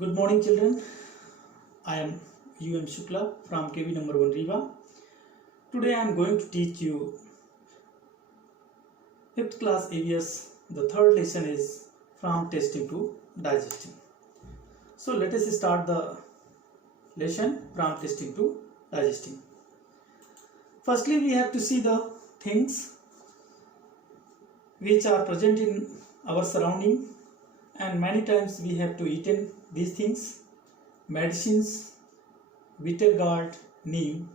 Good morning, children. I am UM Shukla from KV number 1 Riva. Today I am going to teach you 5th class AVS. The third lesson is from testing to digesting. So let us start the lesson from testing to digesting. Firstly, we have to see the things which are present in our surrounding, and many times we have to eat in these things: medicines, bitter gourd, neem.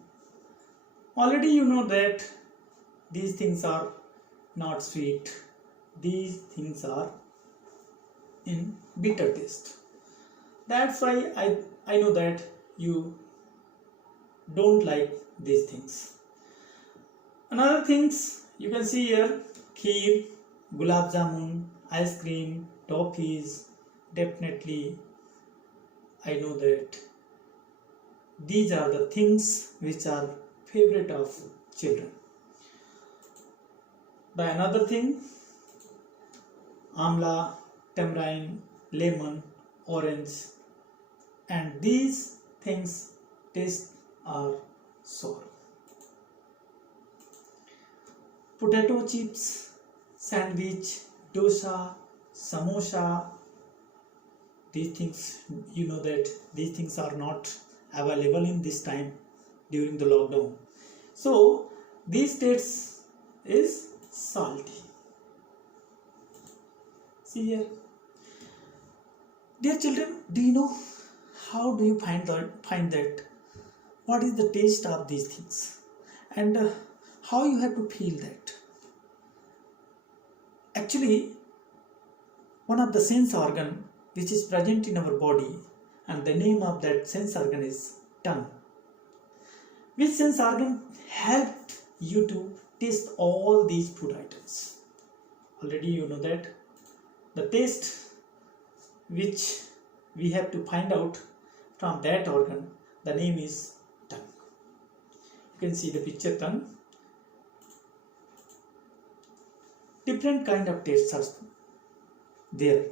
Already you know that these things are not sweet. These things are in bitter taste. That's why I know that you don't like these things. Another things you can see here: kheer, gulab jamun, ice cream, toffees. Definitely I know that these are the things which are favorite of children. The another thing: amla, tamarind, lemon, orange, and these things taste are sour. Potato chips, sandwich, dosa, samosa. These things, you know that these things are not available in this time during the lockdown. So these taste is salty. See here. Dear children, do you know how do you find that what is the taste of these things, and how you have to feel that? Actually, one of the sense organ which is present in our body, and the name of that sense organ is tongue. Which sense organ helped you to taste all these food items? Already you know that the taste which we have to find out from that organ, the name is tongue. You can see the picture tongue. Different kind of tastes are there.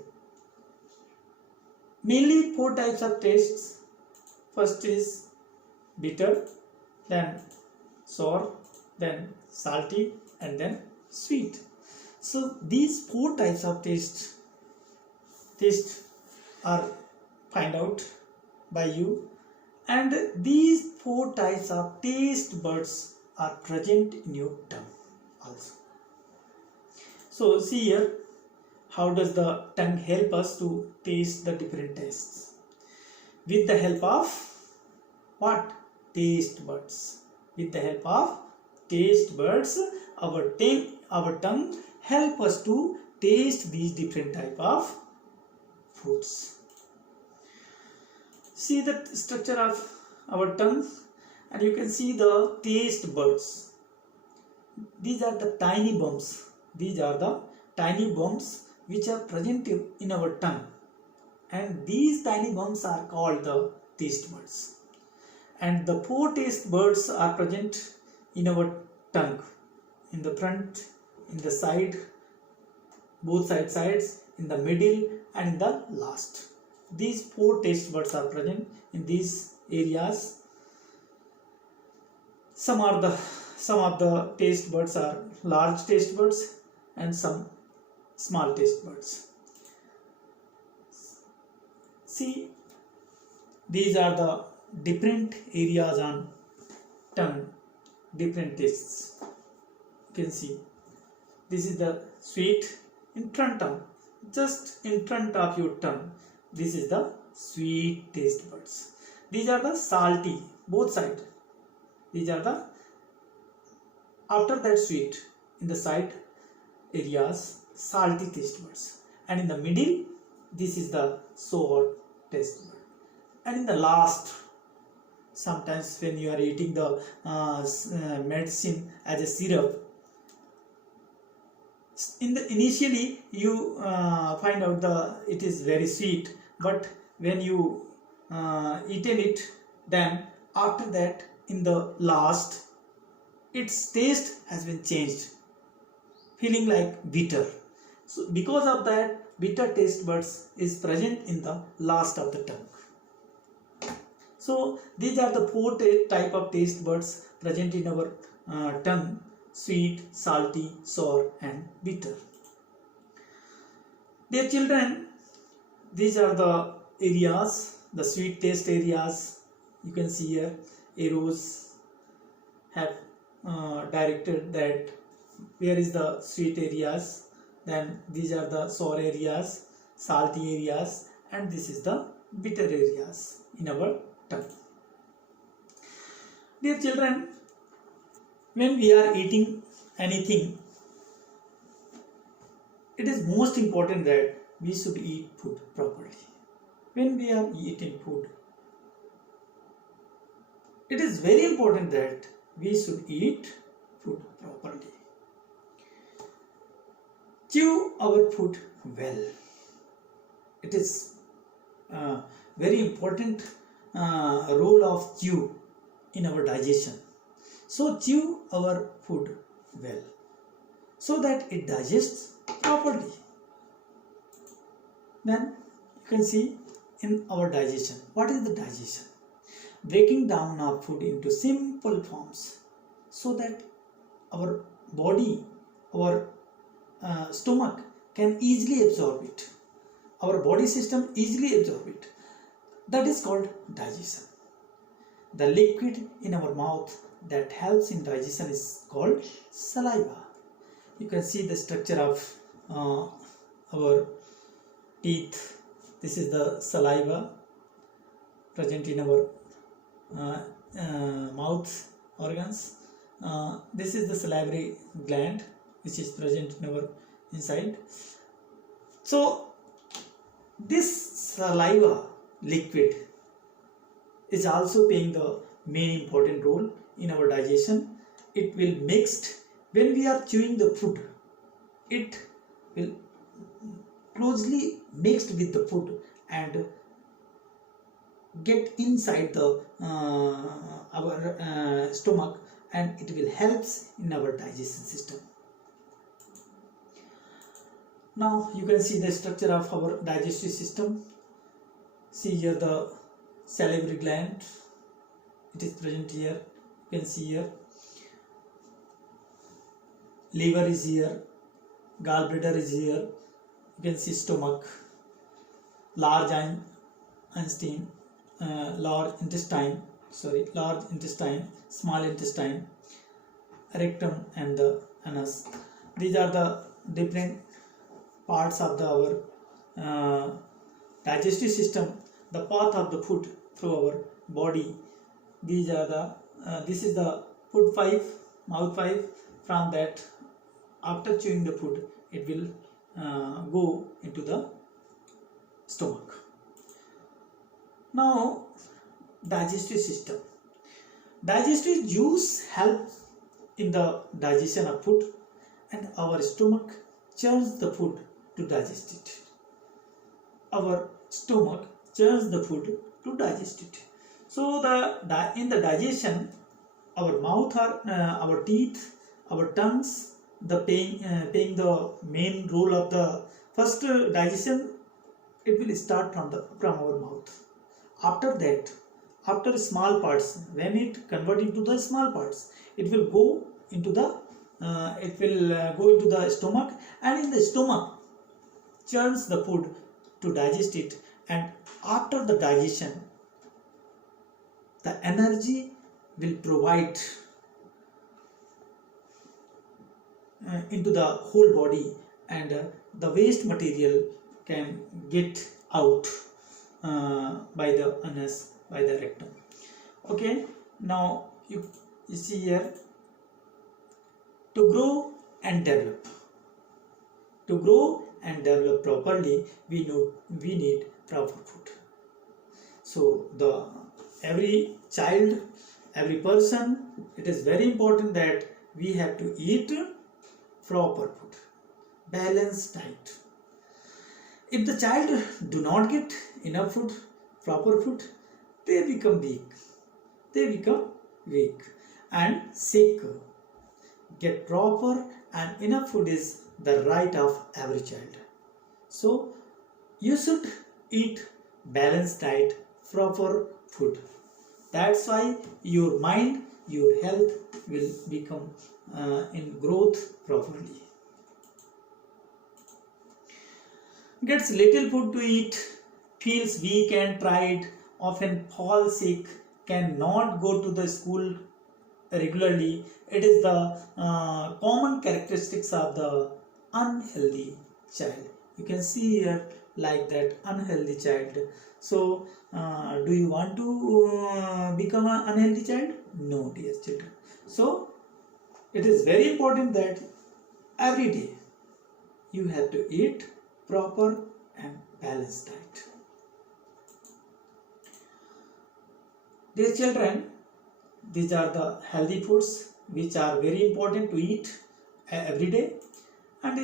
Mainly 4 types of tastes. First is bitter, then sour, then salty, and then sweet. So these 4 types of taste are find out by you, and these 4 types of taste buds are present in your tongue also. So see here, how does the tongue help us to taste the different tastes? With the help of what? Taste buds. With the help of taste buds, our tongue help us to taste these different type of foods. See the structure of our tongue, and you can see the taste buds. These are the tiny bumps. These are the tiny bumps which are present in our tongue, and these tiny bumps are called the taste buds. And the 4 taste buds are present in our tongue: in the front, in the side, both sides, in the middle, and in the last. These 4 taste buds are present in these areas. Some of the taste buds are large taste buds, and some small taste buds. See, these are the different areas on tongue, different tastes. You can see this is the sweet in front of, just in front of your tongue. This is the sweet taste buds. These are the salty, both sides. These are the, after that sweet, in the side areas, salty taste buds, and in the middle, this is the sour taste bud, and in the last, sometimes when you are eating the medicine as a syrup, initially you find out it is very sweet, but when you eaten it, then after that, in the last, its taste has been changed, feeling like bitter. So because of that, bitter taste buds is present in the last of the tongue. So these are the four type of taste buds present in our tongue: sweet, salty, sour and bitter. Dear children, these are the areas, the sweet taste areas. You can see here arrows have directed that where is the sweet areas, then these are the sour areas, salty areas, and this is the bitter areas in our tongue. Dear children, when we are eating anything, it is most important that we should eat food properly. When we are eating food, it is very important that we should eat food properly. Chew our food well. It is very important role of chew in our digestion. So chew our food well so that it digests properly. Then you can see in our digestion. What is the digestion? Breaking down our food into simple forms so that our body, our stomach can easily absorb it. Our body system easily absorb it. That is called digestion. The liquid in our mouth that helps in digestion is called saliva. You can see the structure of our teeth. This is the saliva present in our mouth organs. This is the salivary gland which is present in our inside. So this saliva liquid is also playing the main important role in our digestion. It will mixed when we are chewing the food. It will closely mixed with the food and get inside the our stomach, and it will helps in our digestion system. Now you can see the structure of our digestive system. See here the salivary gland. It is present here. You can see here. Liver is here. Gallbladder is here. You can see stomach. Large intestine, large intestine, small intestine, rectum and the anus. These are the different parts of our digestive system, the path of the food through our body. These are the this is the food pipe, mouth pipe. From that, after chewing the food, it will go into the stomach. Now, digestive system. Digestive juice help in the digestion of food, and our stomach churns the food to digest it. Our stomach churns the food to digest it. So in the digestion, our mouth, our teeth, our tongues, the playing the main role of the first digestion. It will start from our mouth. After that, after small parts, when it convert into the small parts, it will go into the stomach, and in the stomach churns the food to digest it, and after the digestion, the energy will provide into the whole body, and the waste material can get out by the anus, by the rectum. Okay, now you see here, to grow and develop. To grow and develop properly, we need proper food. So every child, every person, it is very important that we have to eat proper food, balanced diet. If the child do not get enough food, proper food, they become weak and sick. Get proper and enough food is the right of every child. So You should eat balanced diet, proper food. That's why your mind, your health will become in growth properly. Gets little food to eat, feels weak and tired, often falls sick, cannot go to the school regularly. It is the common characteristics of the unhealthy child. You can see here like that, unhealthy child. So do you want to become an unhealthy child? No, dear children. So it is very important that every day you have to eat proper and balanced diet. Dear children, these are the healthy foods which are very important to eat every day, and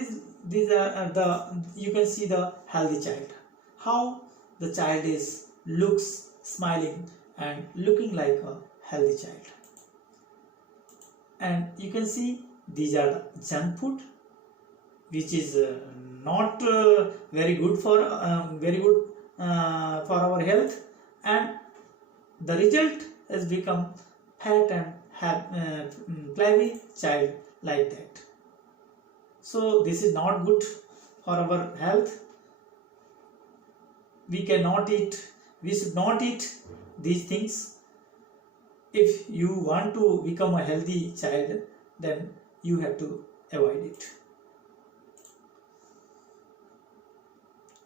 these are the, you can see the healthy child, how the child is looks smiling and looking like a healthy child. And you can see these are the junk food which is not very good for our health, and the result has become fat and flabby child like that. So this is not good for our health. We should not eat these things. If you want to become a healthy child, then you have to avoid it.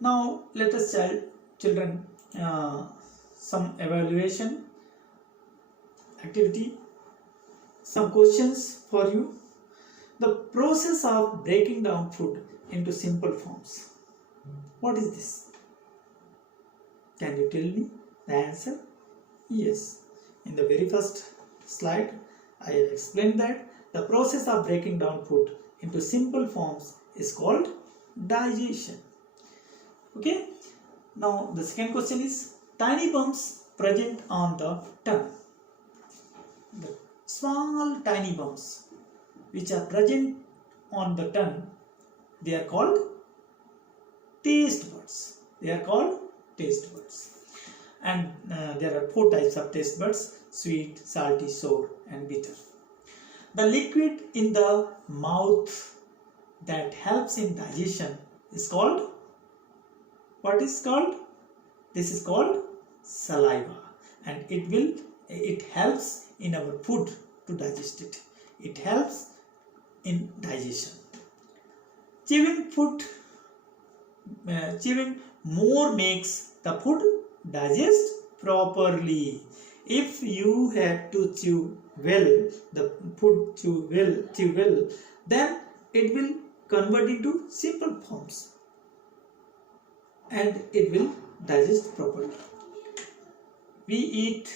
Now let us children some evaluation activity, some questions for you. The process of breaking down food into simple forms. What is this? Can you tell me the answer? Yes. In the very first slide, I have explained that the process of breaking down food into simple forms is called digestion. Okay. Now the second question is tiny bumps present on the tongue. The small tiny bumps which are present on the tongue, they are called taste buds. They are called taste buds. And there are 4 types of taste buds: sweet, salty, sour and bitter. The liquid in the mouth that helps in digestion is called, what is called? This is called saliva, and it helps in our food to digest it. It helps in digestion. Chewing more makes the food digest properly. If you have to chew well, the food chew well, then it will convert into simple forms and it will digest properly. We eat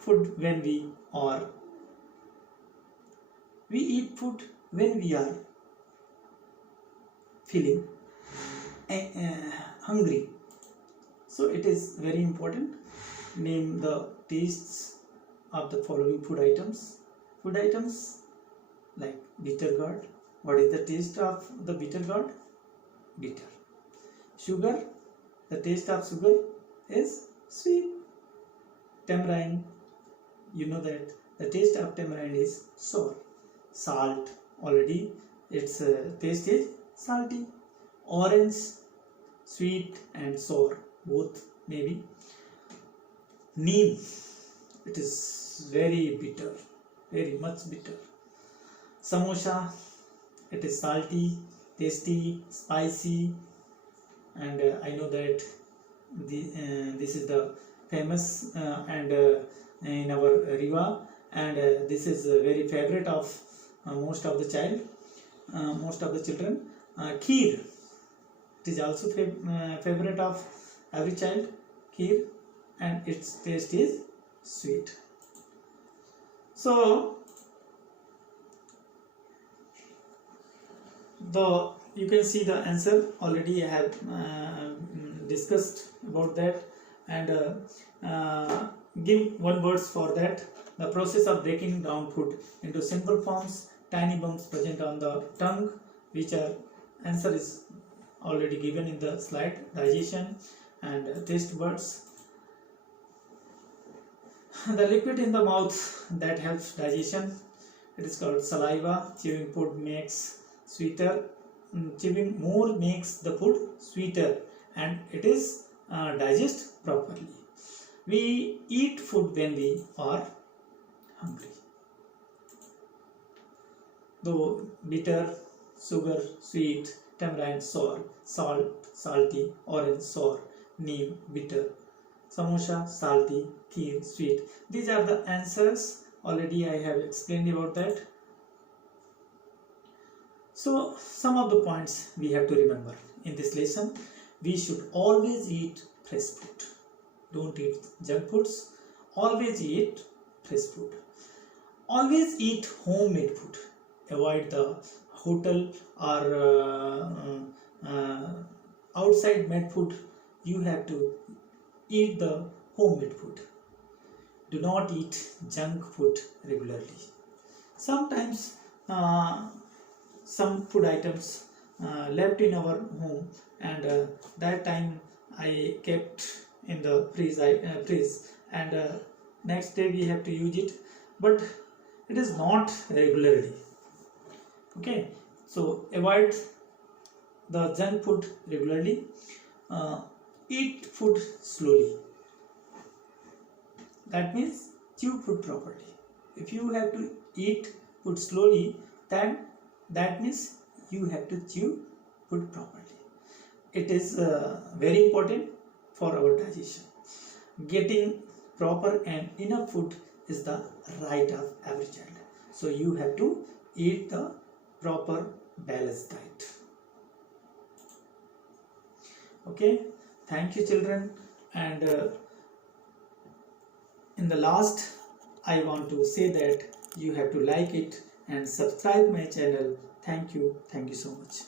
food when we are feeling hungry. So it is very important. Name the tastes of the following food items. Food items like bitter gourd. What is the taste of the bitter gourd? Bitter. Sugar. The taste of sugar is sweet. Tamarind. You know that the taste of tamarind is sour. Salt. Already its taste is salty. Orange. Sweet and sour. Both maybe. Neem. It is very bitter. Very much bitter. Samosa. It is salty, tasty, spicy, and I know that this is the famous and in our Riva, and this is very favorite of most of the children. Kheer. It is also favorite of every child. Kheer, and its taste is sweet. So you can see the answer already. I have discussed about that, and give one words for that. The process of breaking down food into simple forms. Tiny bumps present on the tongue, which are answer is already given in the slide. Digestion and taste buds. The liquid in the mouth that helps digestion, it is called saliva. Chewing food makes sweeter. Chewing more makes the food sweeter and it is digest properly. We eat food when we are hungry. Though bitter, sugar, sweet, tamarind, sour, salt, salty, orange, sour, neem, bitter, samosa, salty, kheer, sweet. These are the answers. Already I have explained about that. So some of the points we have to remember in this lesson. We should always eat fresh food. Don't eat junk foods. Always eat fresh food. Always eat homemade food. Avoid the hotel or outside made food. You have to eat the homemade food. Do not eat junk food regularly. Sometimes some food items left in our home and that time I kept in the freeze and next day we have to use it, but it is not regularly. Okay, so avoid the junk food regularly. Eat food slowly. That means chew food properly. If you have to eat food slowly, then that means you have to chew food properly. It is very important for our digestion. Getting proper and enough food is the right of every child. So you have to eat the proper balanced diet. Okay, thank you children, and in the last I want to say that you have to like it and subscribe my channel. Thank you so much.